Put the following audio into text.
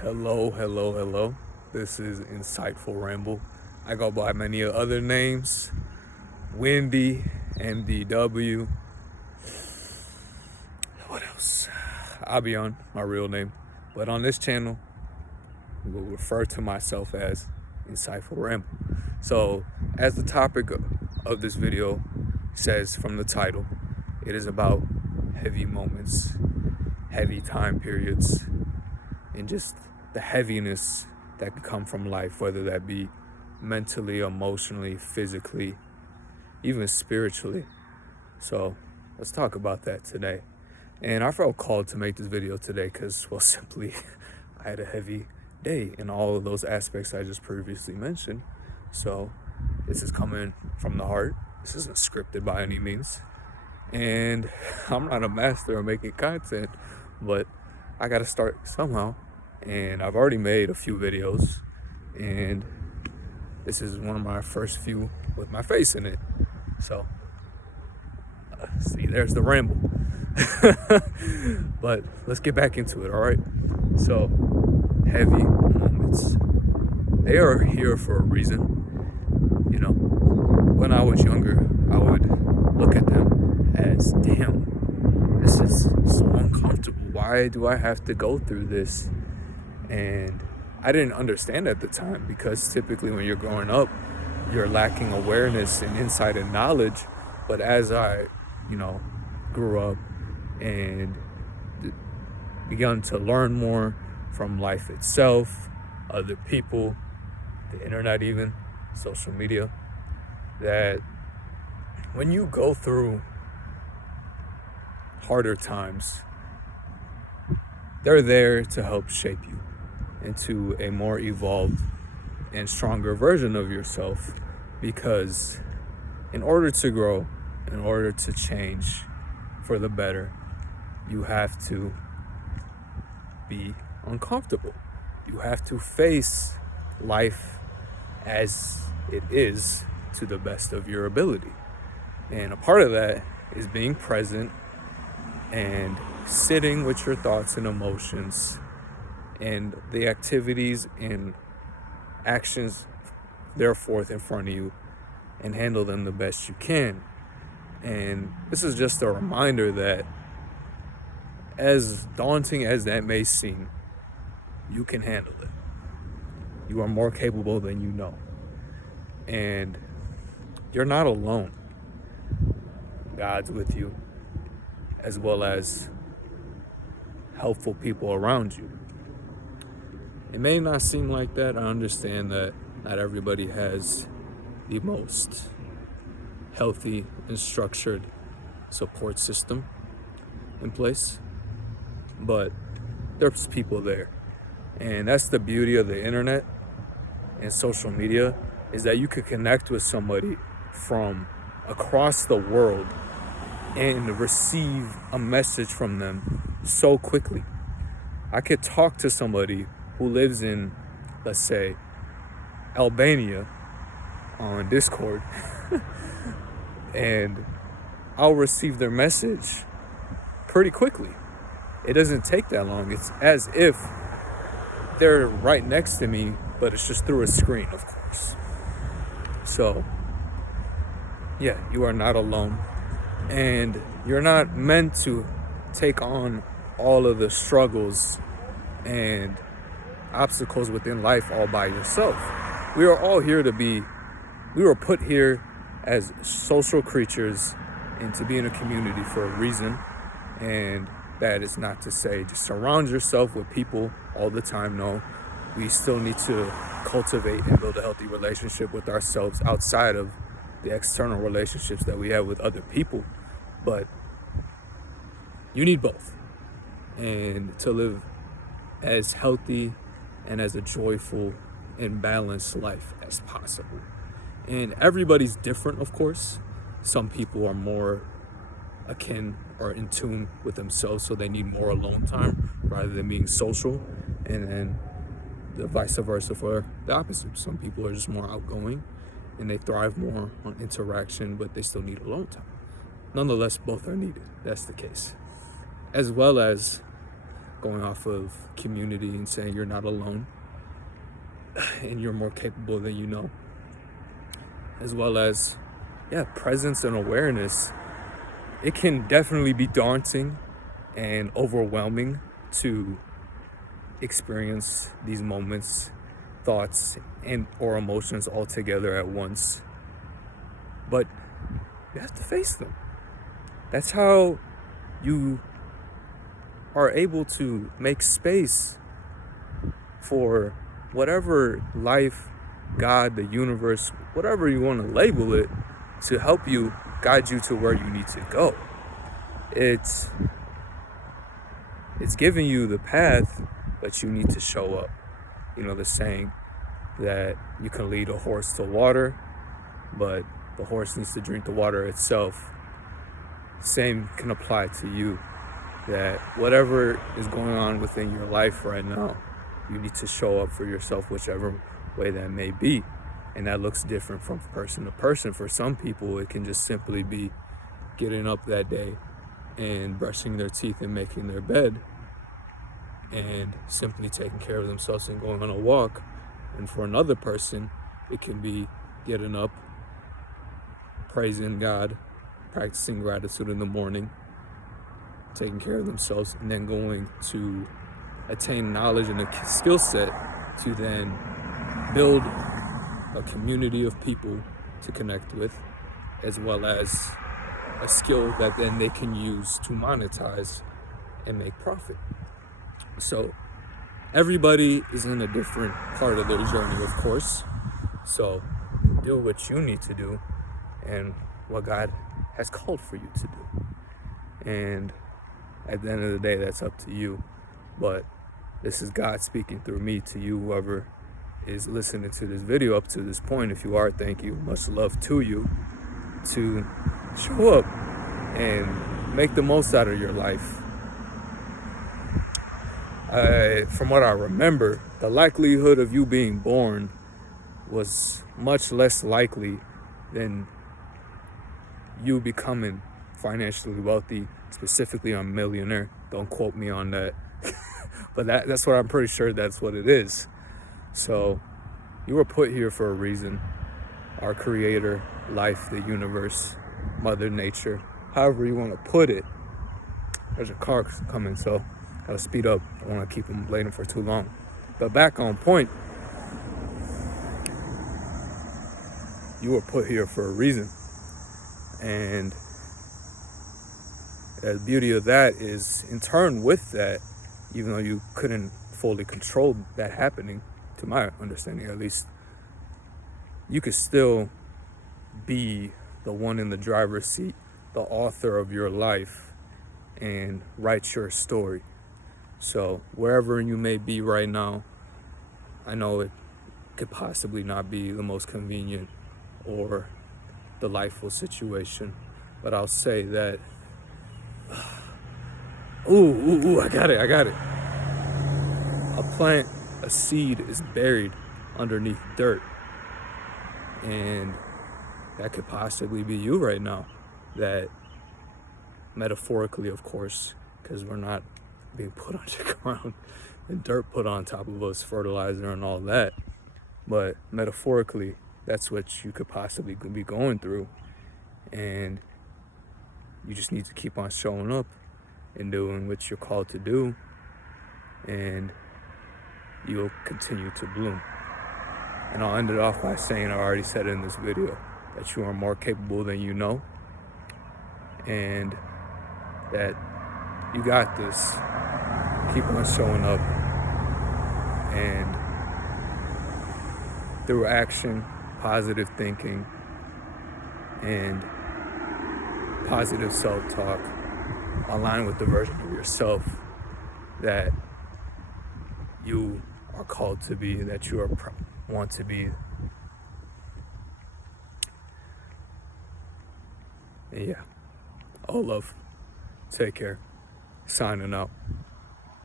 Hello, hello, hello. This is Insightful Ramble. I go by many other names. Wendy, MDW. What else? I'll be on my real name. But on this channel, we will refer to myself as Insightful Ramble. So, as the topic of this video says from the title, it is about heavy moments, heavy time periods, and just the heaviness that can come from life, whether that be mentally, emotionally, physically, even spiritually. So let's talk about that today. And I felt called to make this video today because, well, simply I had a heavy day in all of those aspects I just previously mentioned. So this is coming from the heart. This isn't scripted by any means. And I'm not a master of making content, but I got to start somehow. And I've already made a few videos, and this is one of my first few with my face in it. So, see, there's the ramble. But let's get back into it, all right? So, heavy moments. They are here for a reason. You know, when I was younger, I would look at them as, damn, this is so uncomfortable. Why do I have to go through this? And I didn't understand at the time, because typically when you're growing up, you're lacking awareness and insight and knowledge. But as I, grew up and begun to learn more from life itself, other people, the internet even, social media, that when you go through harder times, they're there to help shape you into a more evolved and stronger version of yourself. Because in order to grow, in order to change for the better, you have to be uncomfortable. You have to face life as it is to the best of your ability. And a part of that is being present and sitting with your thoughts and emotions and the activities and actions therefore in front of you, and handle them the best you can. And this is just a reminder that, as daunting as that may seem, you can handle it. You are more capable than you know. And you're not alone. God's with you, as well as helpful people around you. It may not seem like that. I understand that not everybody has the most healthy and structured support system in place, but there's people there. And that's the beauty of the internet and social media, is that you could connect with somebody from across the world and receive a message from them so quickly. I could talk to somebody who lives in, let's say, Albania on Discord, and I'll receive their message pretty quickly. It doesn't take that long. It's as if they're right next to me, but it's just through a screen, of course. So, yeah, you are not alone. And you're not meant to take on all of the struggles and obstacles within life all by yourself. We are all here we were put here as social creatures and to be in a community for a reason. And that is not to say just surround yourself with people all the time. No, we still need to cultivate and build a healthy relationship with ourselves outside of the external relationships that we have with other people. But you need both, and to live as healthy and as a joyful and balanced life as possible. And everybody's different, of course. Some people are more akin or in tune with themselves, so they need more alone time rather than being social, and then the vice versa for the opposite. Some people are just more outgoing and they thrive more on interaction, but they still need alone time. Nonetheless, both are needed. That's the case. As well as going off of community and saying you're not alone and you're more capable than you know, as well as, presence and awareness. It can definitely be daunting and overwhelming to experience these moments, thoughts, and or emotions all together at once. But you have to face them. That's how you are able to make space for whatever life, God, the universe, whatever you want to label it, to help you, guide you to where you need to go. It's giving you the path, but you need to show up. You know the saying that you can lead a horse to water, but the horse needs to drink the water itself. Same can apply to you, that whatever is going on within your life right now, you need to show up for yourself, whichever way that may be. And that looks different from person to person. For some people, it can just simply be getting up that day and brushing their teeth and making their bed and simply taking care of themselves and going on a walk. And for another person, it can be getting up, praising God, practicing gratitude in the morning, taking care of themselves, and then going to attain knowledge and a skill set to then build a community of people to connect with, as well as a skill that then they can use to monetize and make profit. So everybody is in a different part of their journey, of course. So do what you need to do and what God has called for you to do. And at the end of the day, that's up to you. But this is God speaking through me to you, whoever is listening to this video up to this point. If you are, thank you. Much love to you, to show up and make the most out of your life. From what I remember, the likelihood of you being born was much less likely than you becoming financially wealthy, specifically a millionaire. Don't quote me on that. But that's what I'm pretty sure that's what it is. So you were put here for a reason. Our creator, life, the universe, Mother Nature, however you want to put it. There's a car coming, so gotta speed up. I don't want to keep them waiting for too long. But back on point, you were put here for a reason. And the beauty of that is, in turn with that, even though you couldn't fully control that happening, to my understanding at least, you could still be the one in the driver's seat, the author of your life, and write your story. So wherever you may be right now, I know it could possibly not be the most convenient or delightful situation, but I'll say that I got it. A plant, a seed is buried underneath dirt, and that could possibly be you right now. That, metaphorically, of course, because we're not being put underground and dirt put on top of us, fertilizer and all that, but metaphorically, that's what you could possibly be going through. And you just need to keep on showing up and doing what you're called to do, and you'll continue to bloom. And I'll end it off by saying, I already said it in this video, that you are more capable than you know, and that you got this. Keep on showing up, and through action, positive thinking, and positive self-talk, align with the version of yourself that you are called to be, that you want to be. And yeah, all love. Take care. Signing out.